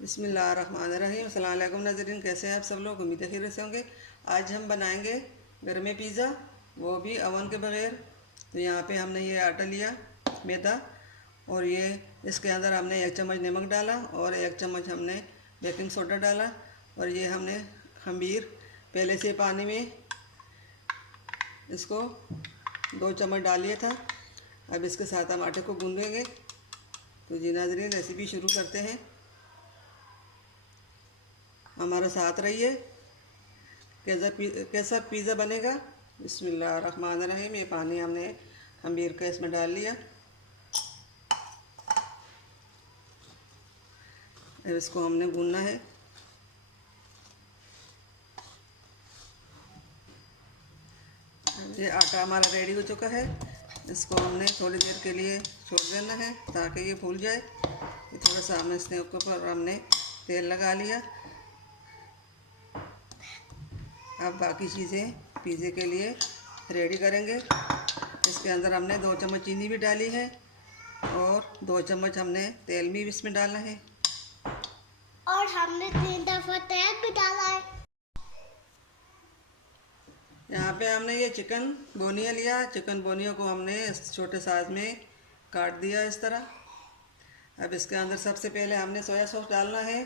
बिस्मिल्लाहिर्रहमानिर्रहीम। अस्सलाम वालेकुम नाज़रीन, कैसे हैं आप सब लोग? उम्मीद है खैरियत से होंगे। आज हम बनाएंगे घर में पिज़्ज़ा, वो भी अवन के बगैर। तो यहाँ पे हमने ये आटा लिया, मैदा, और ये इसके अंदर हमने 1 चम्मच नमक डाला और 1 चम्मच हमने बेकिंग सोडा डाला। और ये हमने खमीर पहले से पानी में इसको 2 चम्मच डाल लिया था। अब इसके साथ हम आटे को गूँधेंगे। तो जी नाज़रीन, रेसिपी शुरू करते हैं। हमारे साथ रहिए, कैसा पिज़्ज़ा बनेगा। बिस्मिल्लाहिर्रहमानिर्रहीम। ये पानी हमने खमीर का इसमें डाल लिया। अब इसको हमने गूंदना है। ये आटा हमारा रेडी हो चुका है। इसको हमने थोड़ी देर के लिए छोड़ देना है ताकि ये फूल जाए। ये थोड़ा सा हमने इसके ऊपर हमने तेल लगा लिया। अब बाकी चीज़ें पिज़्ज़े के लिए रेडी करेंगे। इसके अंदर हमने 2 चम्मच चीनी भी डाली है और 2 चम्मच हमने तेल भी इसमें डाला है और हमने 3 दफा तेल भी डाला है। यहाँ पे हमने ये चिकन बोनिया लिया। चिकन बोनिया को हमने इस छोटे साइज में काट दिया इस तरह। अब इसके अंदर सबसे पहले हमने सोया सॉस डालना है।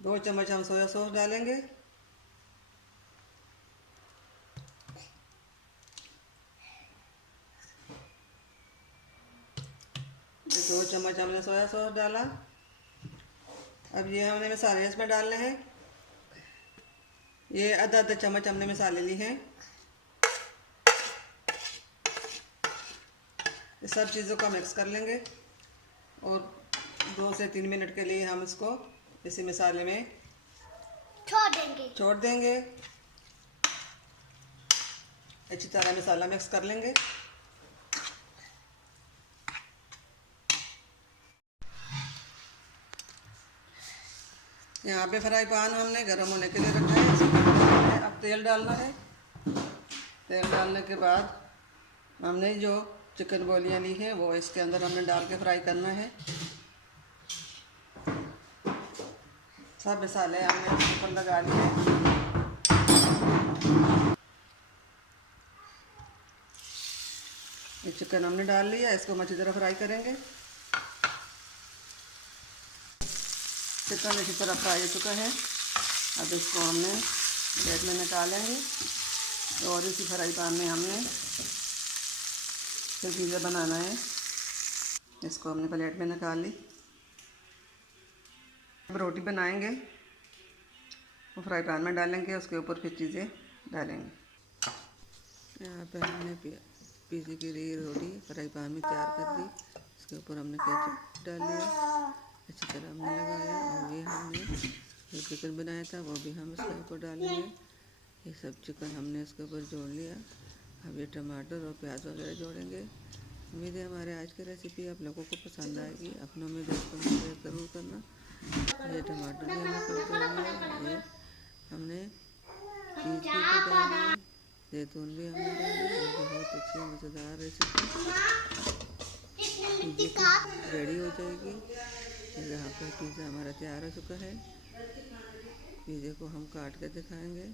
2 चम्मच हम सोया सॉस डालेंगे। 2 चम्मच हमने सोया सॉस डाला। अब ये हमने मसाले इसमें डालने हैं। ये आधा चम्मच हमने मसाले लिए हैं। ये सब चीज़ों को मिक्स कर लेंगे और 2 से 3 मिनट के लिए हम इसको इसी मसाले में छोड़ देंगे। अच्छी तरह मसाला मिक्स कर लेंगे। यहाँ पे फ्राई पैन हमने गर्म होने के लिए रखा है। इसमें अब तेल डालना है। तेल डालने के बाद हमने जो चिकन बोलियाँ ली हैं वो इसके अंदर हमने डाल के फ्राई करना है। सब मसाले हमने इसके ऊपर लगा लिए। ये चिकन हमने डाल लिया। इसको अच्छी तरह फ्राई करेंगे। चिकन अच्छी तरह फ्राई हो चुका है। अब इसको हमने प्लेट में निकालेंगे और इसी फ्राई पैन में हमने फिर पिज़्ज़ा बनाना है। इसको हमने प्लेट में निकाल ली। अब रोटी बनाएंगे, वो फ्राई पैन में डालेंगे, उसके ऊपर फिर चीज़ें डालेंगे। यहाँ पे हमने पिज़्ज़े के लिए रोटी फ्राई पैन में तैयार कर दी। इसके ऊपर हमने केचप डाल लिया, अच्छी तरह हमने लगाया। और ये हमने जो चिकन बनाया था वो भी हम इसके ऊपर डालेंगे। ये सब चिकन हमने इसके ऊपर जोड़ लिया। अब ये टमाटर और प्याज वगैरह जोड़ेंगे। उम्मीद है हमारे आज की रेसिपी आप लोगों को पसंद आएगी। अपनों में दोस्तों में शेयर ज़रूर करना। ये टमाटर भी हमने सब जोड़ लिया। ये हमने चीज़ भी डाली, जैतून भी हमने डाली। ये बहुत अच्छी मज़ेदार रेसिपी पिज़्ज़े की रेडी हो जाएगी। यहाँ पर पिज़्ज़ा हमारा तैयार हो चुका है। पिज़्ज़े को हम काट के दिखाएंगे।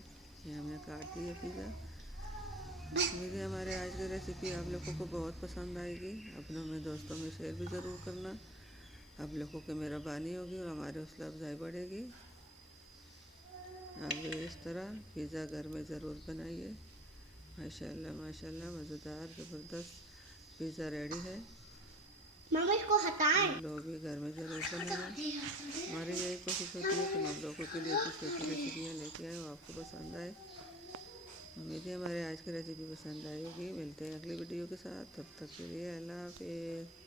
ये हमने काट दिया पिज़्ज़ा। मुझे हमारे आज की रेसिपी आप लोगों को बहुत पसंद आएगी। अपनों में दोस्तों में शेयर भी ज़रूर करना। आप लोगों की मेहरबानी होगी और हमारे हौसला अफजाई बढ़ेगी। आप इस तरह पिज़्ज़ा घर में ज़रूर बनाइए। माशाल्लाह माशाल्लाह, मज़ेदार ज़बरदस्त पिज़्ज़ा रेडी है। मम्मी इसको हटाएं। लोग भी घर में ज़रूर बनाएं। हमारी यही कोशिश होती है कि हम लोगों के लिए अच्छी अच्छी रेसिपियाँ लेके आए और आपको पसंद आए। उम्मीद है हमारे आज की रेसिपी पसंद आई होगी। मिलते हैं अगली वीडियो के साथ। तब तक के लिए अल्लाह हाफ़िज़।